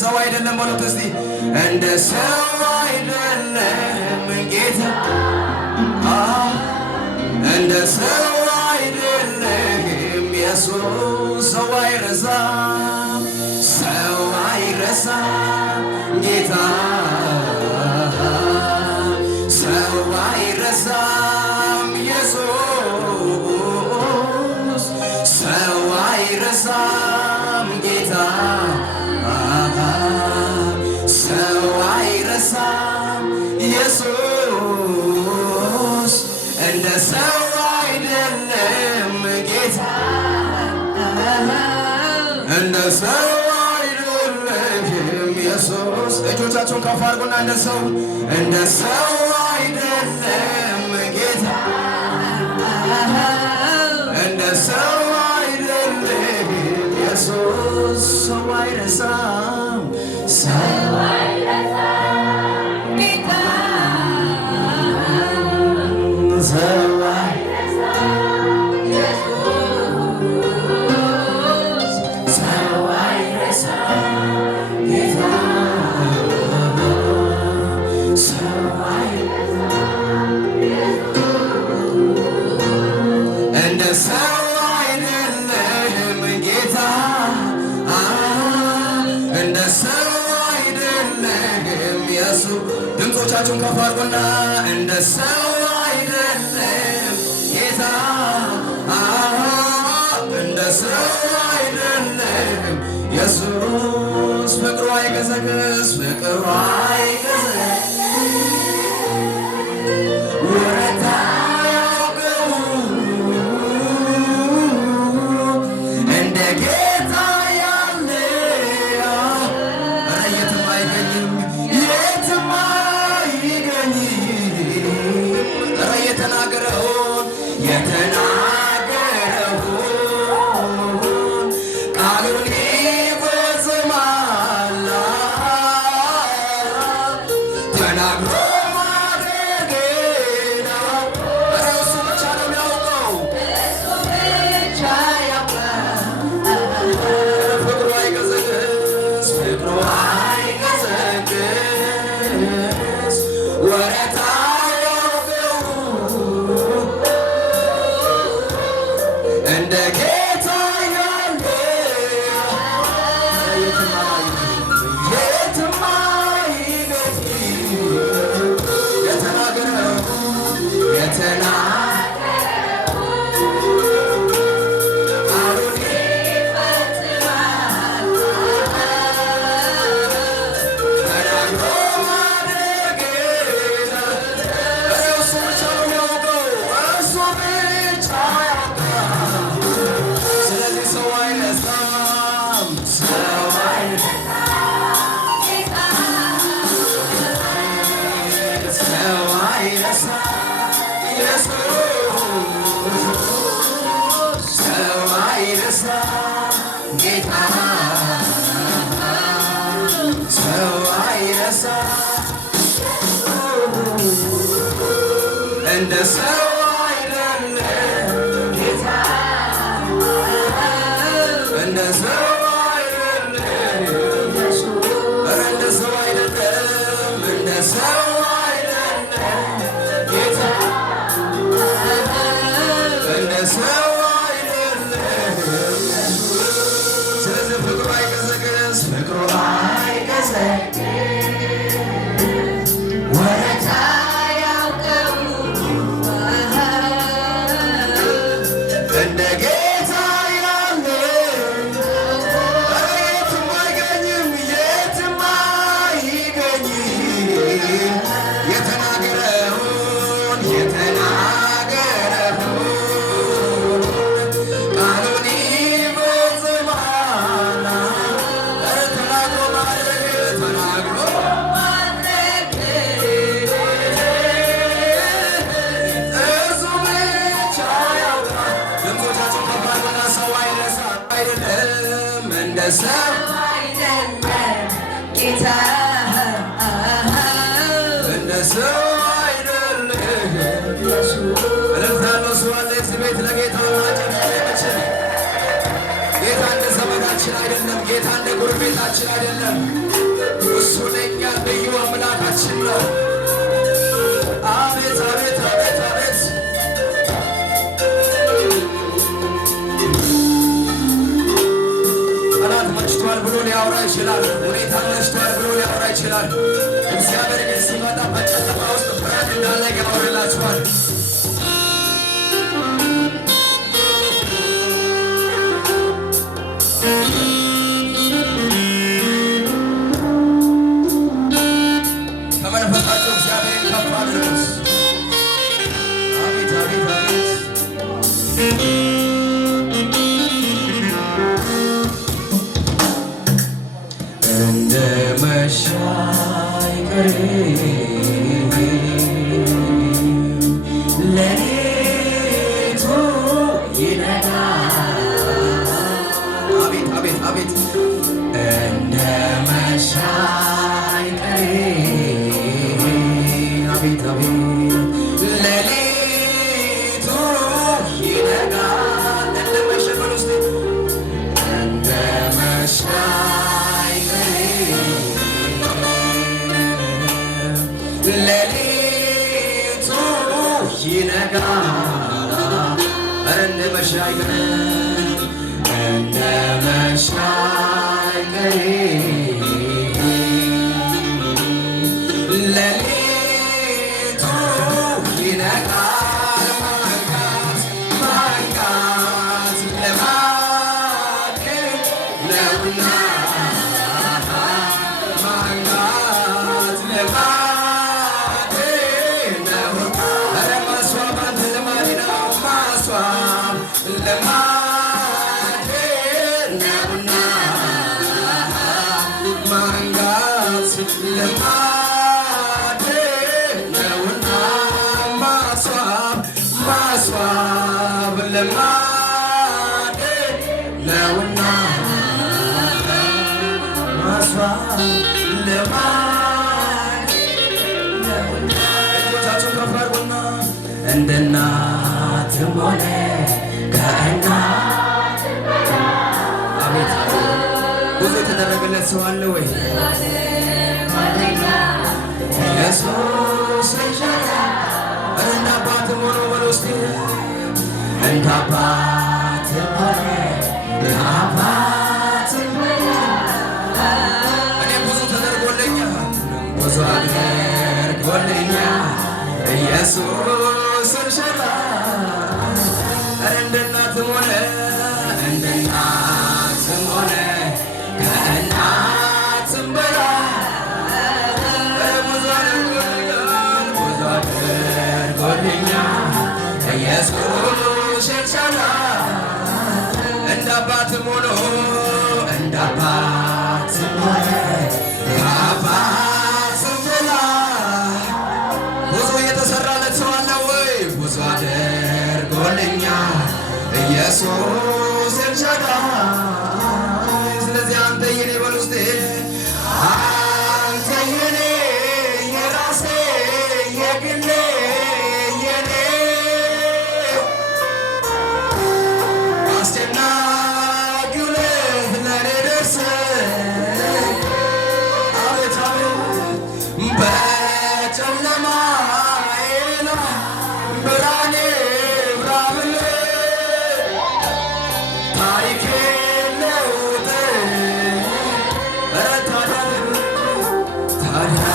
ሰው አይደለም ማለት እስቲ እንደ ሰው አይደለም ጌታ እንደ ሰው አይደለም ኢየሱስ ሰው አይረሳም ጌታ ሰው አይረሳም ኢየሱስ ሰው አይረሳም ጌታ ሰው አይረሳም ኢየሱስ እንደ ሰው አይደለም ጌታ እንደ ሰው አይደለም ኢየሱስ እጆቻችሁን ከፍ አድርጉና እንደ ሰው አይደለም ጌታ እንደ ሰው አይደለም ኢየሱስ ሰው አይረሳም ጌታ ሰው አይረሳም ኢየሱስ ሰው አይረሳም ጌታ ሰው አይረሳም እንደ ሰው አይደለም ጌታ እንደ ሰው ድምፆቻችሁን ከፍ አድርጉና እንደ ሰው አይደለም ጌታ እንደ ሰው አይደለም ኢየሱስ ፍቅሩ አይገዘግዝ ወረታ ያውቀው እንደ ጌታ ያለ የትም አይገኝም የተናገረውን ቃሉን ይፈጽማል ተናግሮ ማድረግን እሱ ብቻ ነው የሚያውቀው ፍቅሩ አይገዘግዝ ወረታ እንደ ጌታ ያለ የትም አይገኝ የተናገረው ቃሉን ይፈጽማል ተናግሮ ማድረግን እሱ ብቻ ነው የሚያውቀው እሱ ብቻ ጌታ ሰው አይረሳም እንደ ሰው አይደለም ጌታ እንደ ሰው አይደለም እንደ ሰው አይደለም እንደ ሰው አይደለም ጌታ እንደ ሰው ፍቅሩ አይገዘግዝ ወረታ ያውቀው ጌታ እንደ ጎረቤታችን አይደለም። እሱ ለእኛ ልዩ አምላካችን ነው። አቤት አቤት አቤት አቤት ጠላት መሽቷል ብሎ ሊያወራ ይችላል። ሁኔታ መሽቷል ብሎ ሊያወራ ይችላል። እግዚአብሔር ግን ሲመጣ በጨለማ ውስጥ ብርሃን እንዳለ ያወራላችኋል። ከመንፈሳቸው እግዚአብሔርን ከፍ አድርጉት። አቤት አቤት አቤት እንደ መሻ ሌሊቱ ይነጋል። አቤት አቤት አቤት እንደ መሻ አቤት አቤት ሌሊቱ ይነጋል። እንደ መሸ ውስጥ እንደ መሻ ሌሊቱ ይነጋል። እንደ መሻ እንደ መሻ ሌሊቱ ይነጋል። ማንጋት ልማዴ ነውና ማንጋት ልማዴ ነው። ኧረ ማስዋብ አንተ ልማዴ ነው። ማስዋብ ልማዴ ነውና ማንጋት ልማዴ ነውና ማስዋብ ልማዴ ነውና ማስዋብ ልማዴ ነውና። እጆቻችሁን ከፍ አድርጉና እንደ እናትም ሆነ ከእናት አቤት ብዙ የተደረገለት ሰው አለ ወይ? ኢየሱስ እንደ አባትም ሆኖ በውስጤ እንደ አባትም ሆነ አባትም እኔ ብዙ ተደርጎልኛል፣ ብዙ አድርጎልኛል ኢየሱስ ሸራ እንደ እናትም ሆነ እንደ እናትም ሆነ ከእናትም በላይ ብዙ አድርጎልኛል ኢየሱስ ሸራ እንደ አባትም ሆኖ እንደ አባትም ሆነ ከአባትም በላይ ብዙ የተሰራለት ሰው አለ ወይ? ብዙ አድርጎልኛል ኢየሱስ ኤልሻዳይ። ስለዚህ አንተ የኔ በል ውስጤ አንተ የኔ የራሴ የግሌ የኔ አስጨናቂው ለኔ ደርሰህ አቤት አቤት በጨለማዬ ላይ ብርሃኔ ብራብልኝ ታሪኬን ለውጠህ ኧረ ታዲያ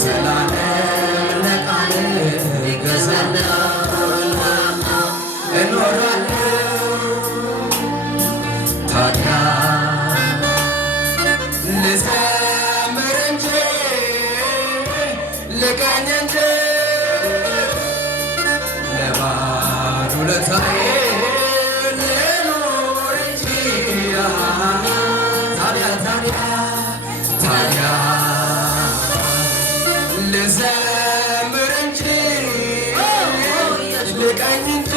ዘላለም ለቃልህ እገዛለሁ ታዲያ ልዘምር እንጂ ልቀኝ እንጂ ለባዶ ውለታዬ ልኑር እንጂ ታዲያ ልዘምር እንጂ ልቀኝ እንጂ